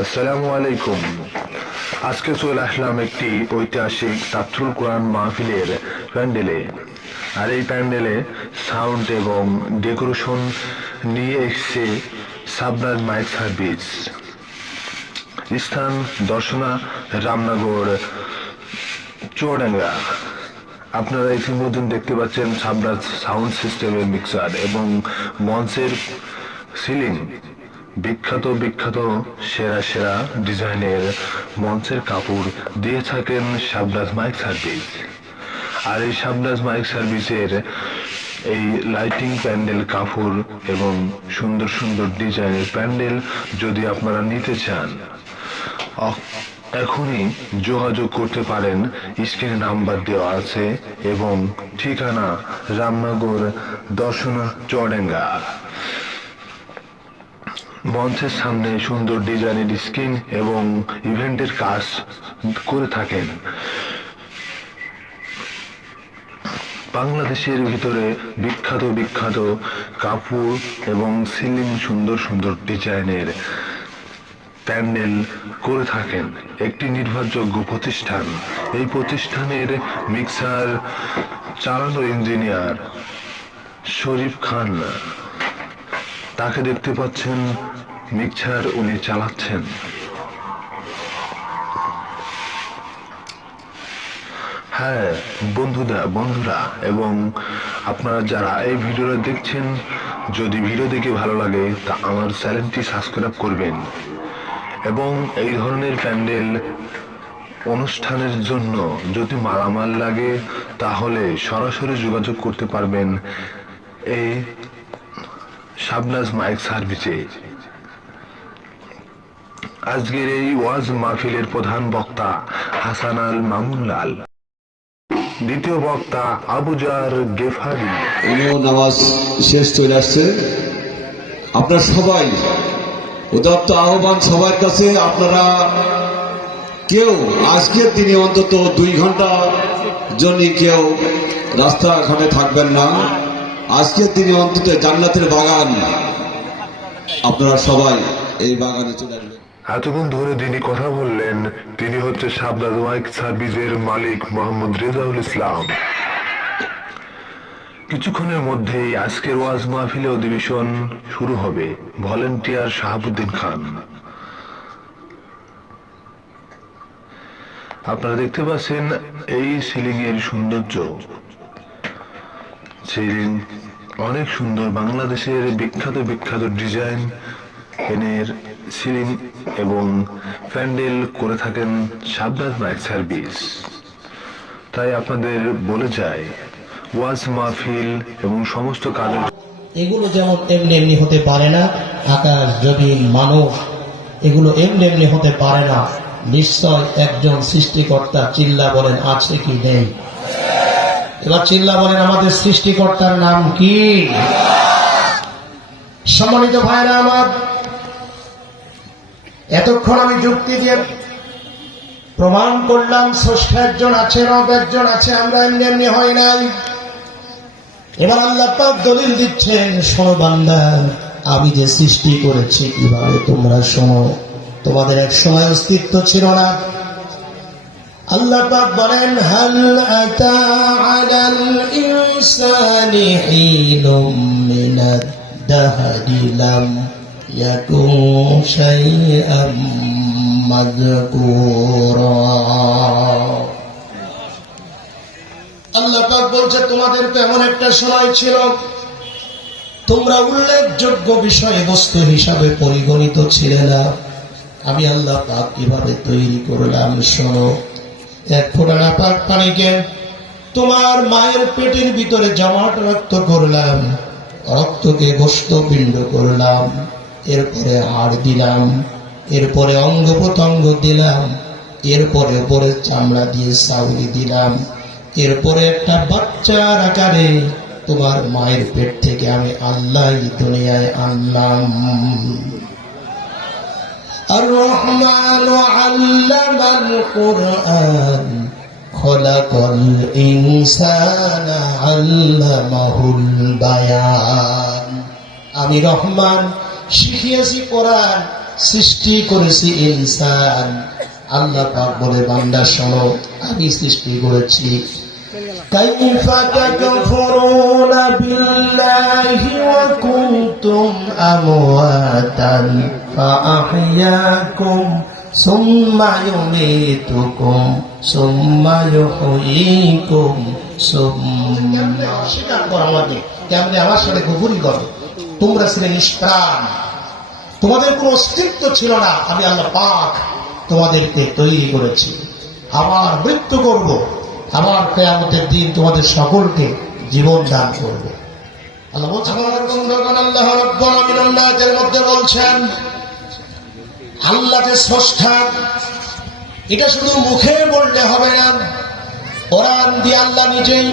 আসসালামু আলাইকুম। আজকে চলে আসলাম একটি ঐতিহাসিক তাফসীরুল কোরআন মাহফিলের প্যান্ডেলে। আর এই প্যান্ডেলে সাউন্ড এবং ডেকোরেশন নিয়ে এসেছে সাবনাজ মাইক সার্ভিস। স্থান দর্শনা রামনগর চুয়াডাঙ্গা। আপনারা ইতিমধ্যে দেখতে পাচ্ছেন সাবনাজ সাউন্ড সিস্টেমের মিক্সার এবং মঞ্চের সিলিং বিখ্যাত বিখ্যাত সেরা সেরা ডিজাইনের মঞ্চের কাপড় দিয়ে থাকেন শাবনাজ মাইক সার্ভিস। আর এই শাবনাজ মাইক সার্ভিসের এই লাইটিং প্যান্ডেল কাপড় এবং সুন্দর সুন্দর ডিজাইনের প্যান্ডেল যদি আপনারা নিতে চান, এখনই যোগাযোগ করতে পারেন। স্ক্রিনে নাম্বার দেওয়া আছে এবং ঠিকানা রামনগর দর্শনা চুয়াডাঙ্গা। মঞ্চের সামনে সুন্দর ডিজাইনের স্ক্রিন এবং ইভেন্টের কাজ করে থাকেন। বাংলাদেশের ভিতরে বিখ্যাত বিখ্যাত কাপড় এবং সিলিং সুন্দর সুন্দর ডিজাইনের প্যান্ডেল করে থাকেন একটি নির্ভরযোগ্য প্রতিষ্ঠান। এই প্রতিষ্ঠানের মিক্সার চালানো ইঞ্জিনিয়ার শরীফ খান, তাকে দেখতে পাচ্ছেন, মিক্সার উনি চালাচ্ছেন। হ্যাঁ বন্ধুরা এবং আপনারা যারা এই ভিডিওটা দেখছেন, যদি ভিডিও দেখে ভালো লাগে তা আমার চ্যানেলটি সাবস্ক্রাইব করবেন এবং এই ধরনের প্যান্ডেল অনুষ্ঠানের জন্য যদি মালামাল লাগে তাহলে সরাসরি যোগাযোগ করতে পারবেন এই শাবনাজ মাইক সার্ভিসে। আজকের এই ওয়াজ মাহফিলের প্রধান বক্তা হাসান আল মামুনলাল, দ্বিতীয় বক্তা আবুজার গেফারি। নামাজ শেষ চলে আসছে। আপনারা সবাই উদাত্ত আহ্বান সবার কাছে, আপনারা কেউ আজকের দিনে অন্তত 2 ঘন্টা জন্য কেউ রাস্তাঘাটে থাকবেন না। আজকের দিনে অন্তত জান্নাতের বাগান, আপনারা সবাই এই বাগানে চলে আসবেন। এতক্ষণ ধরে যিনি কথা বললেন তিনি হচ্ছে শাবনাজ মাইক সার্ভিসের মালিক মোহাম্মদ রেজাউল ইসলাম। কিছুক্ষণের মধ্যেই আজকের ওয়াজ মাহফিলে অধিবেশন শুরু হবে। ভলেন্টিয়ার শাহাবুদ্দিন খান। আপনারা দেখতে পাচ্ছেন এই সিলিং এর সৌন্দর্য। সিলিং অনেক সুন্দর, বাংলাদেশের বিখ্যাত বিখ্যাত ডিজাইন এর সিলিং এবং প্যান্ডেল করে থাকেন শাবনাজ মাইক সার্ভিস। তাই আপনাদের বলে যায়, ওয়াজ মাহফিল এবং সমস্ত কাজের এগুলো যেমন এমনি এমনি হতে পারে না, আকাশ জমিন মানুষ এগুলো এমনি এমনি হতে পারে না। নিশ্চয় একজন সৃষ্টিকর্তা, চিল্লা বলেন আছে কি নেই? এবার চিল্লা বলেন আমাদের সৃষ্টিকর্তার নাম কি? সম্মানিত ভাইরা আমার, এতক্ষণ আমি যুক্তি দিয়ে প্রমাণ করলাম স্রষ্টা একজন আছে, রব একজন আছে, আমরা এমনি এমনি হয় নাই। এবার আল্লাহ পাক দলিল দিচ্ছেন, শোনো বান্দা, আমি যে সৃষ্টি করেছি কিভাবে তোমরা শোনো। তোমাদের এক সময় অস্তিত্ব ছিল না। আল্লাহ পাক বলেন, হাল আতা আলাল ইনসানি হিনুম মিনাদ দাহরি লাম ইয়াকুন শাইআম মাযকুরা। আল্লাহ পাক বলছে, তোমাদের তো এমন একটা সময় ছিল তোমরা উল্লেখযোগ্য বিষয়বস্তু হিসাবে পরিগণিত ছিলে না। আমি আল্লাহ পাক কিভাবে তৈরি করলাম শোনো। এক ফোঁটা নাপাক পানিকে তোমার মায়ের পেটের ভিতরে জমাট রক্ত করলাম, রক্তকে গোশত পিণ্ড করলাম, এরপরে হাড় দিলাম, এরপরে অঙ্গ প্রত্যঙ্গ দিলাম, এরপরে উপরে চামড়া দিয়ে চাউলি দিলাম, এরপরে একটা বাচ্চার আকারে তোমার মায়ের পেট থেকে আমি আল্লাহ দুনিয়ায় আনলাম। আর রহমান আল্লামাল কুরআন খলাকাল ইনসানা আল্লামাহুল বায়ান। আমি রহমান শিখিয়েছি কোরআন, সৃষ্টি করেছি ইনসান। আল্লাহ পাক বলে বান্দা শোনো, আমি সৃষ্টি করেছি। কাইফা তাকফুরুনা বিল্লাহি ওয়া কুনতুম আমওয়াতান ফাআহইয়াকুম সুম্মা ইউমীতুকুম সুম্মা ইউহয়ীকুম সুম্মা। স্বীকার করো আমাকে, কেমনে আমার সাথে কুফরি করো। তোমরা ছিলে নিষ্প্রাণ, তোমাদের কোনো অস্তিত্ব ছিল না। আমি আল্লাহ পাক তোমাদেরকে তৈরি করেছি, আবার মৃত্যু করব, আবার কিয়ামতের দিন তোমাদের সকলকে জীবন দান করব। আল্লাহ বলছেন, আমার বন্ধুগণ, আল্লাহ রাব্বুল আলামিন আয়াতের মধ্যে বলছেন আল্লাহ যে স্রষ্টা, এটা শুধু মুখে বললে হবে না, কোরআন দিয়ে আল্লাহ নিজেই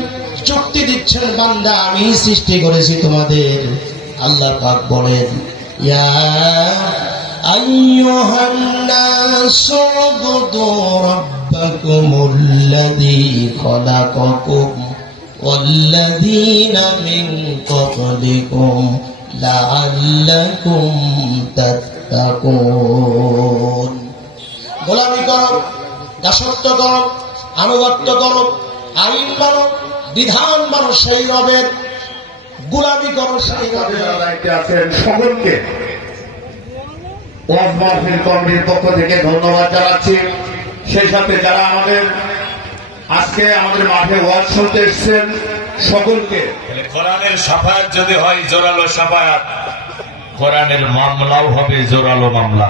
যুক্তি দিচ্ছেন, বান্দা আমি সৃষ্টি করেছি তোমাদের। আল্লাহ পাক বলেন, ইয়া আইয়ুহান নাসু উবুদু রাব্বাকুমুল্লাযী খালাকাকুম ওয়াল্লাযীনা মিন ক্বাবলিকুম লাআল্লাকুম তাত্তাকুন। গোলামি করো, দাসত্ব করো, আনুগত্য করো, আইন মানো, বিধান মানো সেই রবের, গোলামি করো সেই রবের। আছেন সকলকে ওয়াজ মাহফিল কমিটির পক্ষ থেকে ধন্যবাদ জানাচ্ছি। সেই সাথে যারা আজকে আমাদের মাঠে ওয়াজ শুনতে এসেছেন সকলকে। কোরআনের সাফায়াত যদি হয় জোরালো সাফায়াত, কোরআনের মামলাও হবে জোরালো মামলা।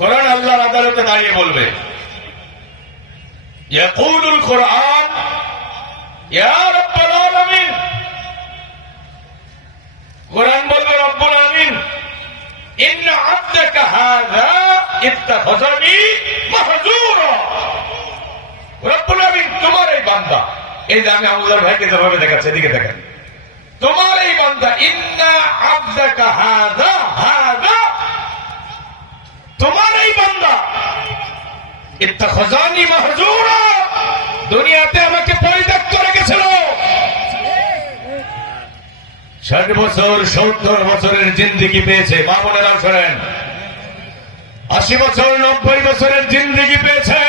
কোরআন আল্লাহর আদালতে দাঁড়িয়ে বলবে, ইয়াকুলুল কোরআন ইয়া রাব্বাল আলামিন। কোরআন বলবে রব্বুল আলামিন, ইন্না আবদাকা হাযা ইত্তাখাযানি মাহজুরা। রব্বুল আলামিন তোমার এই বান্দা, এই যে আমি আবুজার ভাইকে যেভাবে দেখাচ্ছি, এদিকে দেখেন, তোমার এই বান্দা, ইন্না আবদাকা হাযা হাযা, তোমার এই বান্দা ইত্তাখাযানি মাহজুরা, দুনিয়াতে আমাকে পরিত্যক্ত রেখেছিল। 60 বছর 70 বছরের জিন্দেগি পেয়েছে, মা বোনেরা শোনেন, 80 বছর 90 বছরের জিন্দেগি পেয়েছে,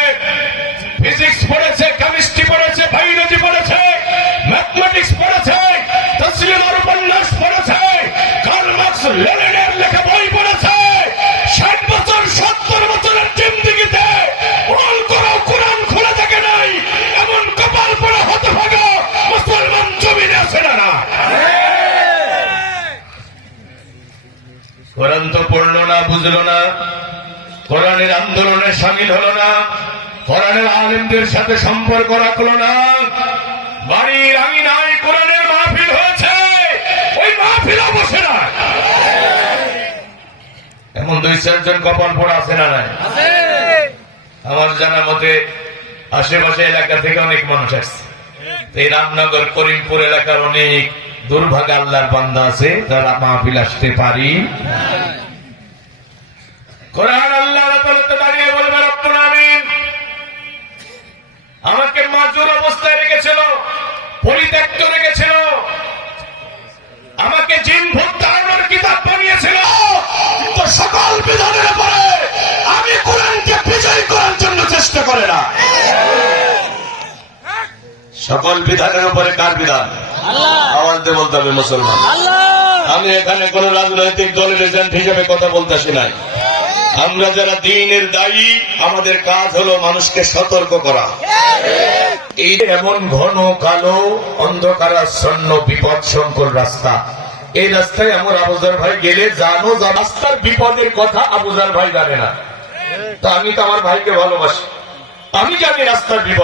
ফিজিক্স পড়েছে, কেমিস্ট্রি পড়েছে, বায়োলজি পড়েছে, ম্যাথমেটিক্স পড়েছে, তসলিম আর উপন্যাস পড়েছে, কার্ল মার্কস লেনিনের লেখা বই পড়েছে। 60 বছর 70 বছরের জিন্দেগিতে কোরআন খুলে থাকে নাই, এমন কপাল পড়ে হতভাগা মুসলমান জমিনে আছে না? কোরআন তো পড়লো না, বুঝলো না, কোরআনের আন্দোলনে সামিল হলো না, কোরআনের আলেমদের সাথে সম্পর্ক রাখলো না। বাড়ির আঙিনায় কোরআনের মাহফিল হয়েছে, ওই মাহফিলও বসে না। এমন 2-4 জন কপাল পড়া আছে না? নাই? আমার জানা মতে আশেপাশে এলাকা থেকে অনেক মানুষ আসছে। এই রামনগর করিমপুর এলাকার অনেক দুর্ভাগা আল্লাহর বান্দা আছে, তারা মাহফিল আসতে পারি। কোরআন আল্লাহর আদালতে দাঁড়িয়ে বলবে, রব্বুল আমিন আমাকে মাজুর অবস্থায় রেখেছিল, পরিত্যক্ত রেখেছিল, আমাকে জিন ভূত তাড়ানোর কিতাব বানিয়েছিল, কিন্তু সকল বিধানের উপরে আমি কোরআনকে বিজয় করার জন্য চেষ্টা করে না। সকল বিধানের উপরে কার বিধান? আওয়াজ দিয়ে বলতে হবে মুসলমান। আমি এখানে কোন রাজনৈতিক দলের এজেন্ট হিসেবে কথা বলতেছি নাই। আমরা যারা দ্বীনের দায়ী, আমাদের কাজ হলো মানুষকে সতর্ক করা। এই এমন ঘন কালো অন্ধকারাচ্ছন্ন বিপদ সংকুল রাস্তা, এই রাস্তায় আমার আবুজার ভাই গেলে জানো, রাস্তার বিপদের কথা আবুজার ভাই জানে না। তা আমি তো আমার ভাইকে ভালোবাসি, আমি জানি রাস্তার বিপদ।